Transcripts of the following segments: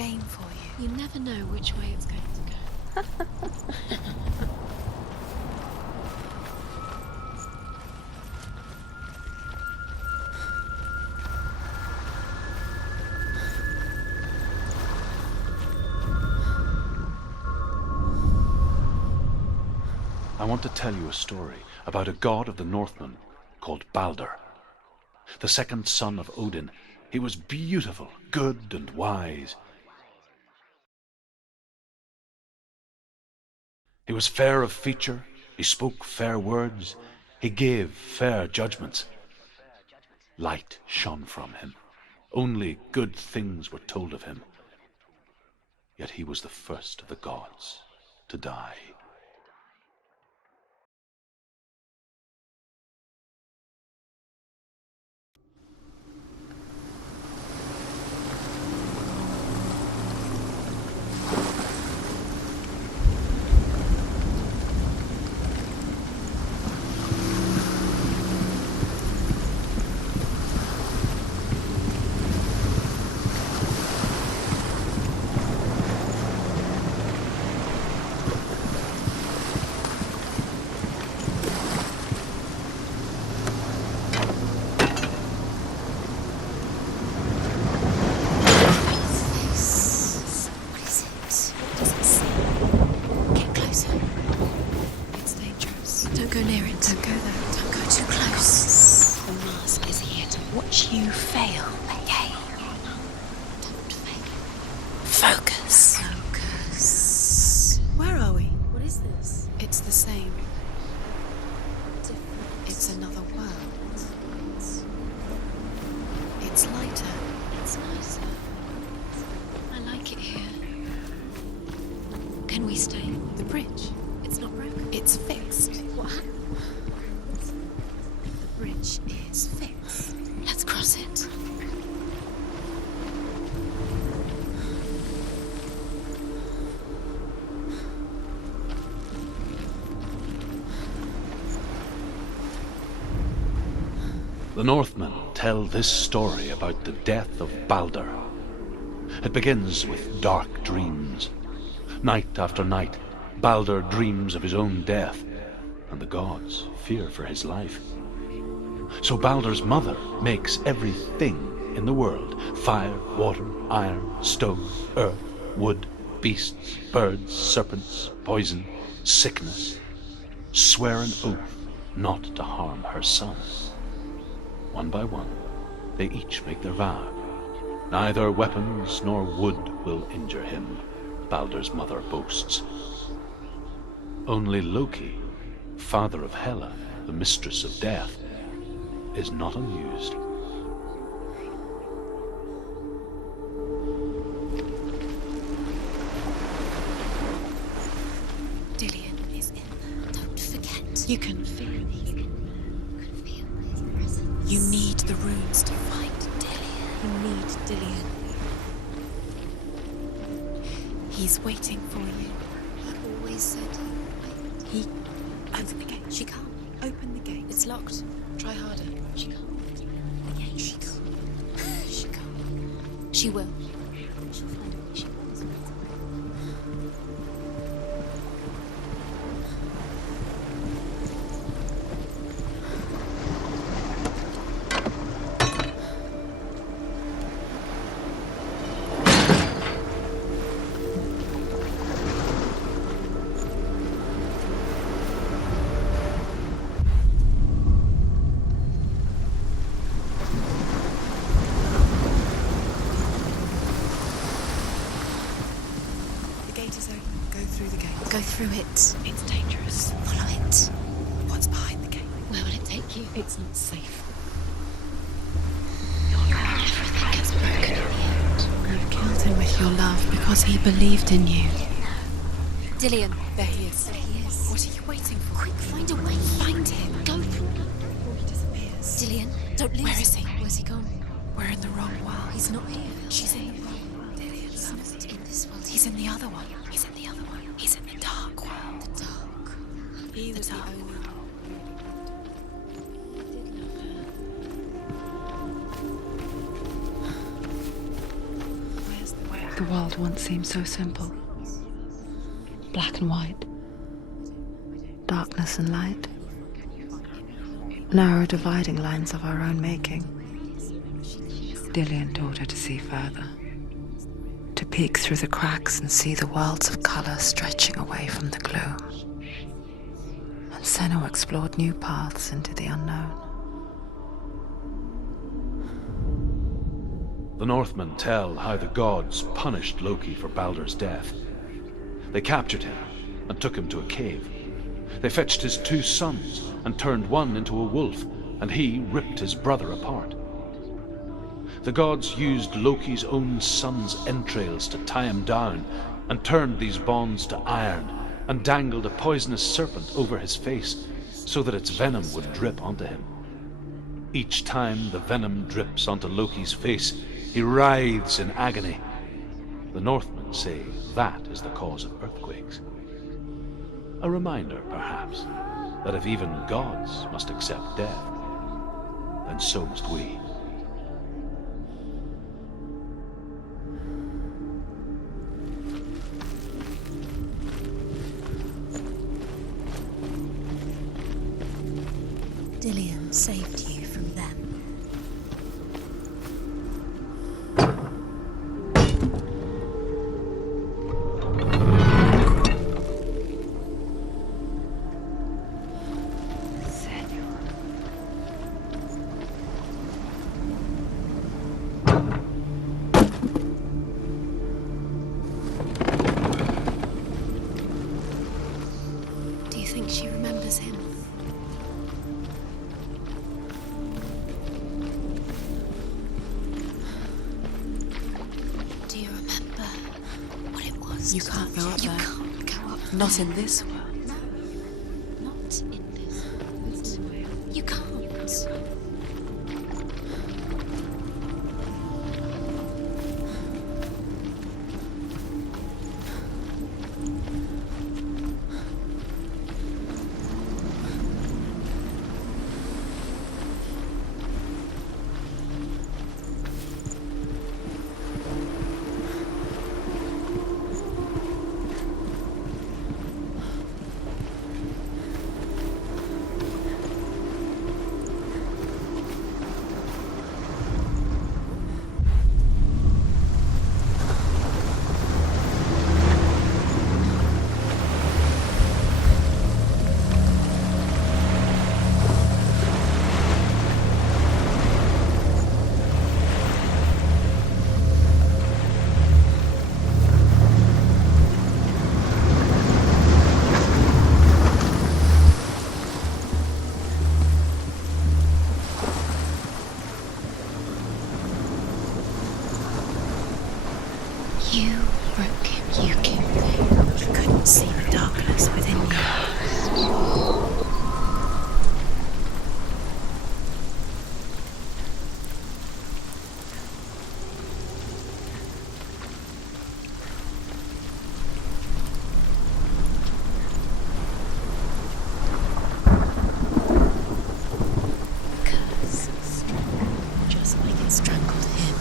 game for you. You never know which way it's going to go. I want to tell you a story about a god of the Northmen called Balder. The second son of Odin. He was beautiful, good, and wise. He was fair of feature, he spoke fair words, he gave fair judgments. Light shone from him. Only good things were told of him. Yet he was the first of the gods to die. You fail again. Don't fail. Focus. Focus. Where are we? What is this? It's the same. Different. It's another world. It's lighter. It's nicer. I like it here. Can we stay? The bridge. It's not broken. It's fixed. What happened? The bridge is fixed. Let's cross it. The Northmen tell this story about the death of Balder. It begins with dark dreams. Night after night, Balder dreams of his own death, and the gods fear for his life. So Balder's mother makes everything in the world: fire, water, iron, stone, earth, wood, beasts, birds, serpents, poison, sickness, swear an oath not to harm her son. One by one, they each make their vow. Neither weapons nor wood will injure him, Balder's mother boasts. Only Loki, father of Hela, the mistress of death, is not amused. Dillion is in there. Don't forget. You can feel it. You can feel his presence. You need the runes to find Dillion. You need Dillion. He's waiting for you. He always said He... Open the gate. she can't. Open the gate. It's locked. Try harder. She can't. The gate. She can't. She can't. She will. She'll find a way. She always finds a way. The gate is open. Go through the gate. Go through it. It's dangerous. Follow it. What's behind the gate? Where will it take you? It's not safe. Everything gets broken in the end. You killed him with your love because he believed in you. Dillion. There he is. There he is. What are you waiting for? Quick, find a way. Find him. Go. Before he disappears. Dillion, don't lose Where is him. he? Where's he gone? We're in the wrong world. He's not here. She's in the wrong world. He's not in this world. He's in the other one. He's in the other one. He's in the dark world. The dark. He was the dark only world. I did love her. Where's the way out? the world once seemed so simple. Black and white. Darkness and light. Narrow dividing lines of our own making. Dillian taught her to see further. To peek through the cracks and see the worlds of color stretching away from the gloom. And Senua explored new paths into the unknown. The Northmen tell how the gods punished Loki for Baldur's death. They captured him and took him to a cave. They fetched his 2 sons and turned one into a wolf, and he ripped his brother apart. The gods used Loki's own son's entrails to tie him down, and turned these bonds to iron, and dangled a poisonous serpent over his face, so that its venom would drip onto him. Each time the venom drips onto Loki's face, he writhes in agony. The Northmen say that is the cause of earthquakes. A reminder, perhaps, that if even gods must accept death, then so must we. Dillian saved you from them. Do you think she remembers him? Do you remember what it was? You can't go up You there. can't go up Not there. in this world. No, not in this world. You can't. You broke him. You killed him. You couldn't see the darkness within you. Curse, just like it strangled him.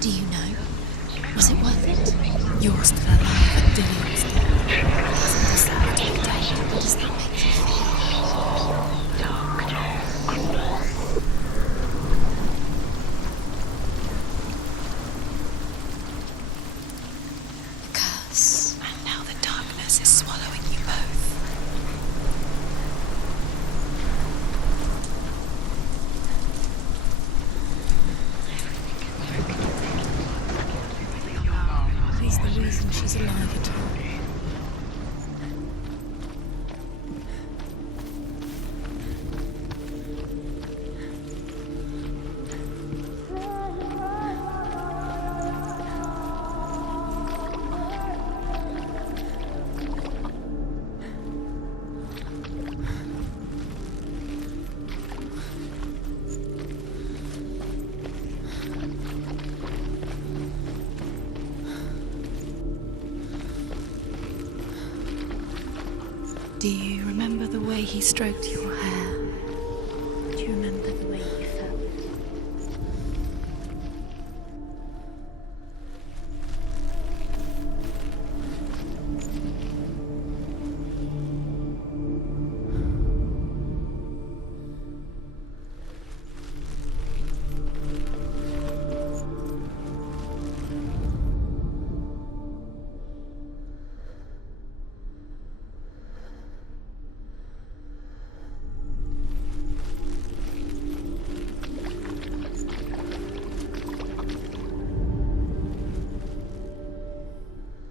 Do you know? Was it worth it? You're still alive and Dillian's dead. He doesn't deserve to be dead. What does that make you feel? The curse. And now the darkness is swallowing you both. He's the reason she's alive at all. Do you remember the way he stroked your hair? Do you remember the way you felt?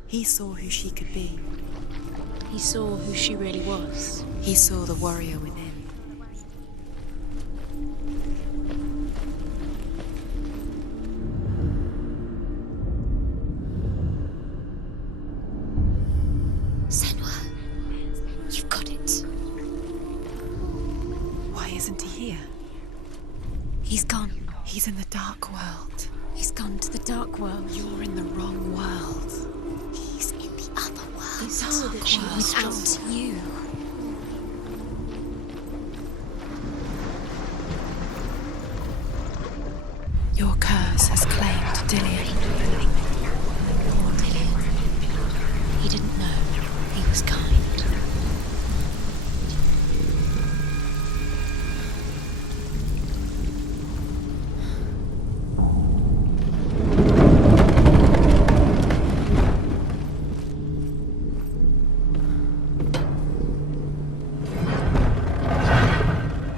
He saw who she could be. He saw who she really was. He saw the warrior within. Senua, you've got it. Why isn't he here? He's gone. He's in the dark world. He's gone to the dark world. You're in the wrong world. He's in the other world. The He saw dark that she was world. out you. Your curse has claimed Dillian. Dillian. He didn't know. He was kind.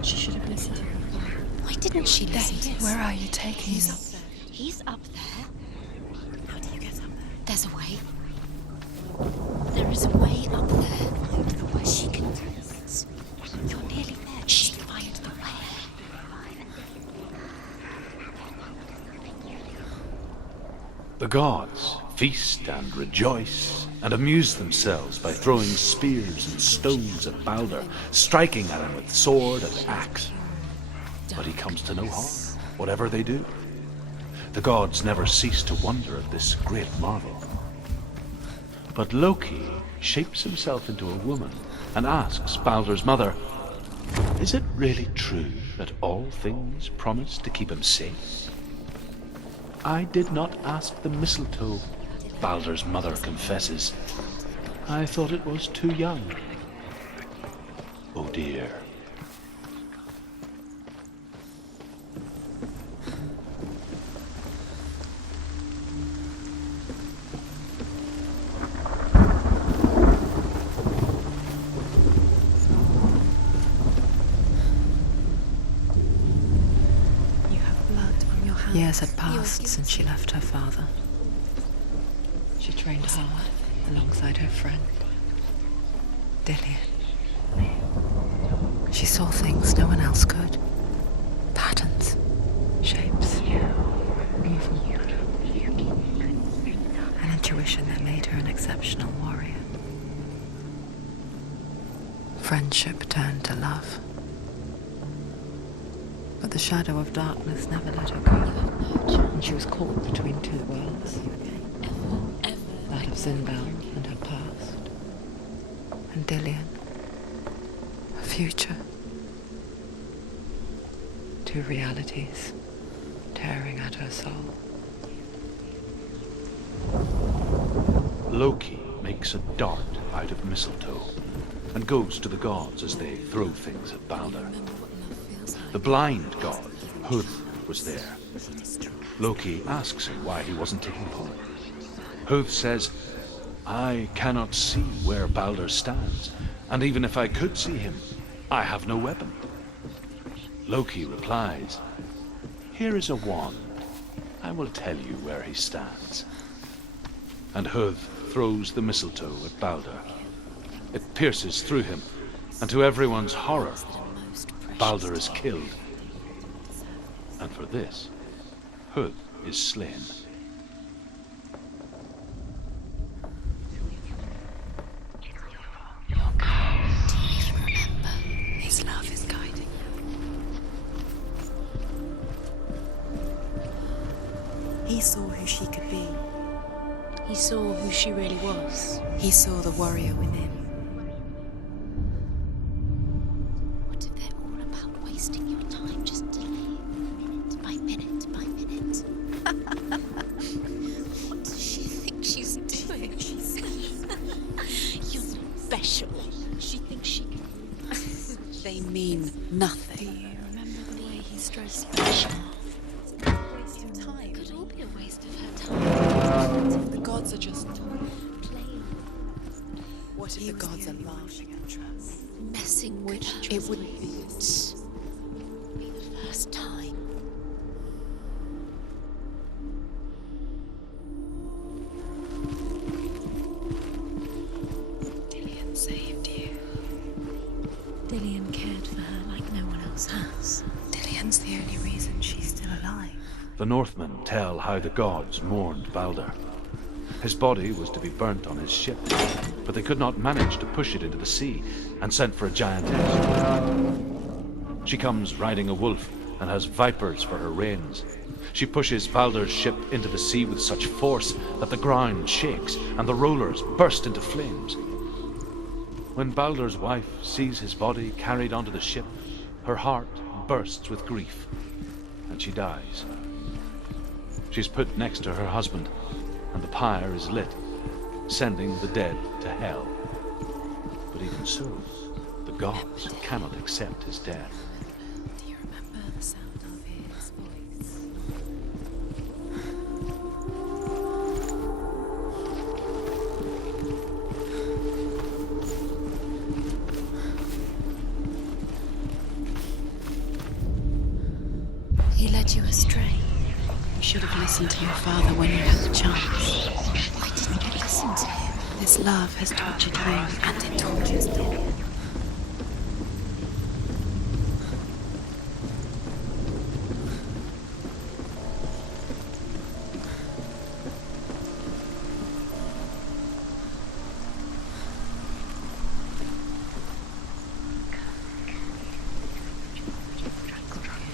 She should have listened to her. Why didn't she listen to Where are you taking me? He's up there. How do you get up there? There's a way. There is a way up there. Find the way. She can do it. You're nearly there. She can find the way. The gods feast and rejoice and amuse themselves by throwing spears and stones at Balder, striking at him with sword and axe. But he comes to no harm, whatever they do. The gods never cease to wonder at this great marvel. But Loki shapes himself into a woman and asks Balder's mother, "Is it really true that all things promise to keep him safe?" "I did not ask the mistletoe," Balder's mother confesses. "I thought it was too young." Oh dear. You have blood on your hands. Years had passed since she left her father. She trained hard alongside her friend, Dillian. She saw things no one else could. Patterns, shapes, evil. An intuition that made her an exceptional warrior. Friendship turned to love. But the shadow of darkness never let her go. And she was caught between two worlds. That of Zinbound and her past. And Dillian. Her future. Two realities tearing at her soul. Loki makes a dart out of mistletoe and goes to the gods as they throw things at Balder. The blind god, Huth, was there. Loki asks him why he wasn't taking part. Huth says, "I cannot see where Balder stands, and even if I could see him, I have no weapon." Loki replies, "Here is a wand. I will tell you where he stands." And Huth throws the mistletoe at Balder. It pierces through him, and to everyone's horror, Balder is killed. And for this, Huth is slain. Remember, His love is guiding. He saw who she could be. he saw who she really was. He saw the warrior within. special. She thinks she can. They mean nothing. Do you remember the way he strokes special? Waste of time. It could all be a waste of her time. The gods are just Playing. What if the gods are laughing at us? Messing with her. It wouldn't be Be the first time. Dillian saved you. Dillian cared for her like no one else has. Dillian's the only reason she's still alive. The Northmen tell how the gods mourned Balder. His body was to be burnt on his ship, but they could not manage to push it into the sea and sent for a giantess. She comes riding a wolf and has vipers for her reins. She pushes Balder's ship into the sea with such force that the ground shakes and the rollers burst into flames. When Balder's wife sees his body carried onto the ship, her heart bursts with grief, and she dies. She's put next to her husband, and the pyre is lit, sending the dead to hell. But even so, the gods cannot accept his death. Do you remember the sound of his voice? He led you astray. You should have listened to your father when you had the chance. Why didn't you listen to him? This love has tortured me. And it tortures Dillian.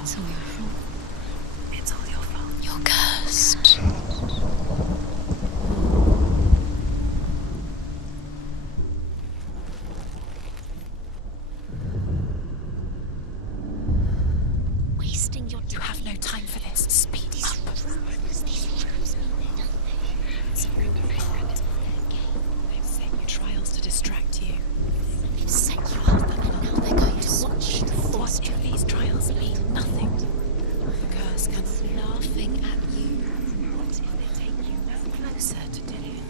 It's all your fault. It's all your fault. You're cursed. Wasting your time. You have no time for this. Speed up. It's all part of their game. They've set you trials to distract you. They've set you up, and now they're going to watch you. What if these trials mean nothing? The curse cannot be Laughing at you. What if they take you no closer to Dillian?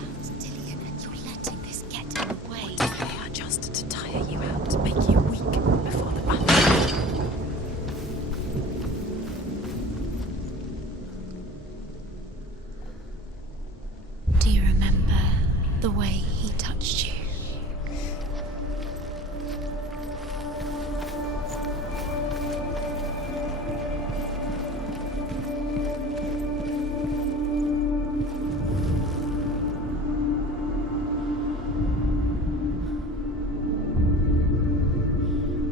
That's Dillian, and you're letting this get in the way. They are just to tire you out, to make you weak before the battle. Do you remember the way he touched you?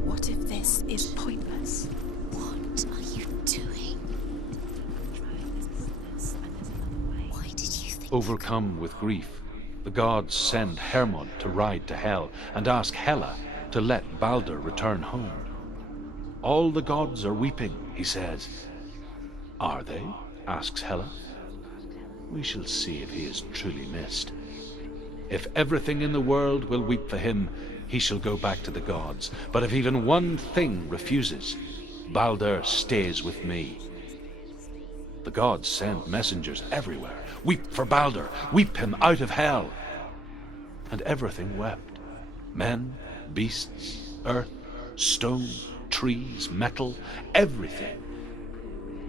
What if this is pointless? What are you doing? Trying is pointless when there's another way. Why did you think? Overcome with grief, the gods send Hermod to ride to Hell and ask Hela to let Balder return home. All the gods are weeping, he says. Are they? Asks Hela. We shall see if he is truly missed. If everything in the world will weep for him, he shall go back to the gods. But if even one thing refuses, Balder stays with me. The gods send messengers everywhere. Weep for Balder, weep him out of hell. And everything wept. Men, beasts, earth, stone, trees, metal, everything.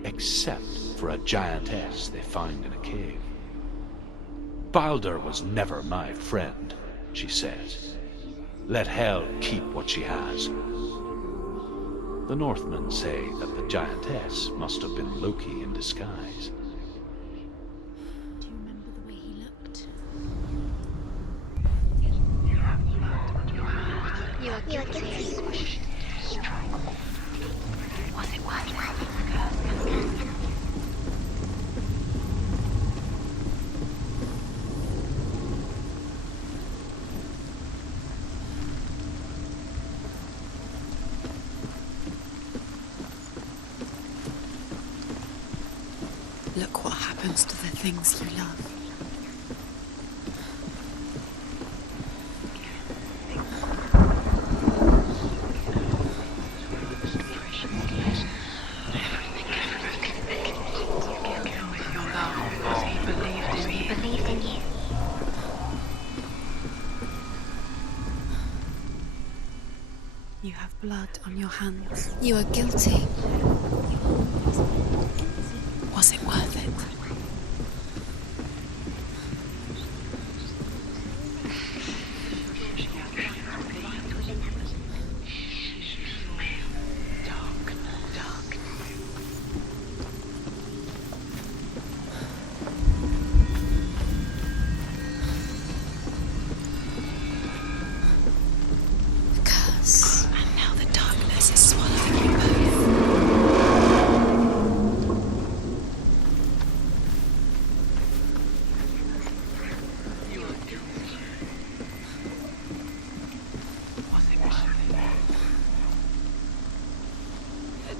Except for a giantess they find in a cave. Balder was never my friend, she says. Let Hel keep what she has. The Northmen say that the giantess must have been Loki in disguise. Do you remember the way he looked? You are guilty. Was it worth it? Look what happens to the things you love. You have blood on your hands. You are guilty. Was it worth it? And now the darkness is swallowing you both.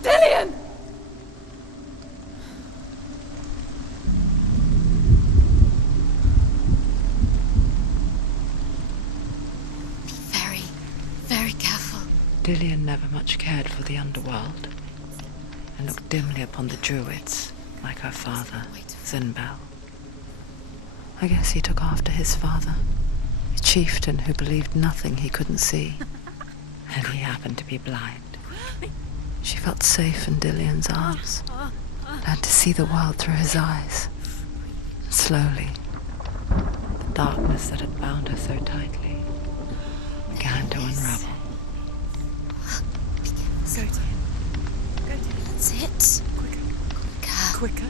Dillian! Very, very careful. Dillian never much cared for the underworld, and looked dimly upon the druids, like her father, Zinbel. I guess he took after his father, a chieftain who believed nothing he couldn't see, and he happened to be blind. She felt safe in Dillian's arms, learned to see the world through his eyes. And slowly, the darkness that had bound her so tightly began to unravel. Go to him. Go to him. That's it. Quicker. Quicker.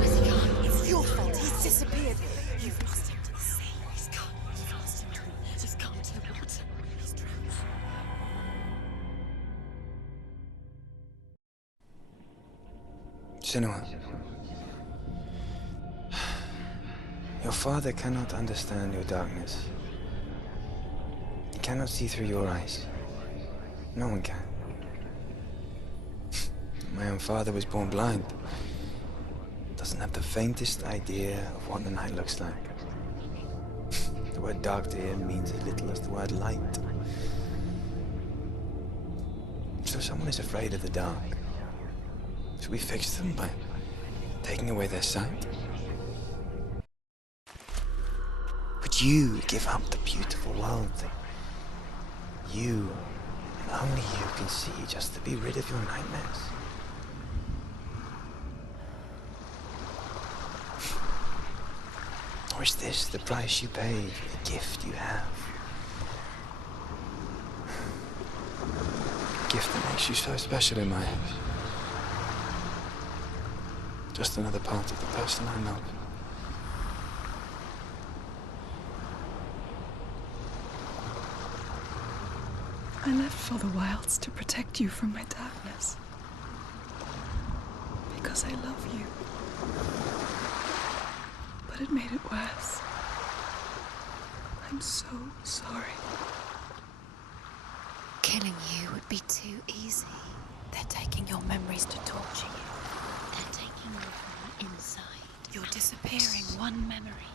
Where's he gone? It's your fault. He's disappeared. You've lost him to the sea. He's gone. You've lost him to the water. He's gone to the water. He's drowned. Senua, your father cannot understand your darkness. He cannot see through your eyes. No one can. My own father was born blind. Doesn't have the faintest idea of what the night looks like. The word dark to him means as little as the word light. So someone is afraid of the dark. Should we fix them by taking away their sight? Would you give up the beautiful world that you, and only you, can see just to be rid of your nightmares? Or is this the price you pay for the gift you have? A gift that makes you so special in my eyes. Just another part of the person I love. I left for the wilds to protect you from my darkness. Because I love you. But it made it worse. I'm so sorry. Killing you would be too easy. They're taking your memories to torture you. They're taking you from the inside. You're disappearing one memory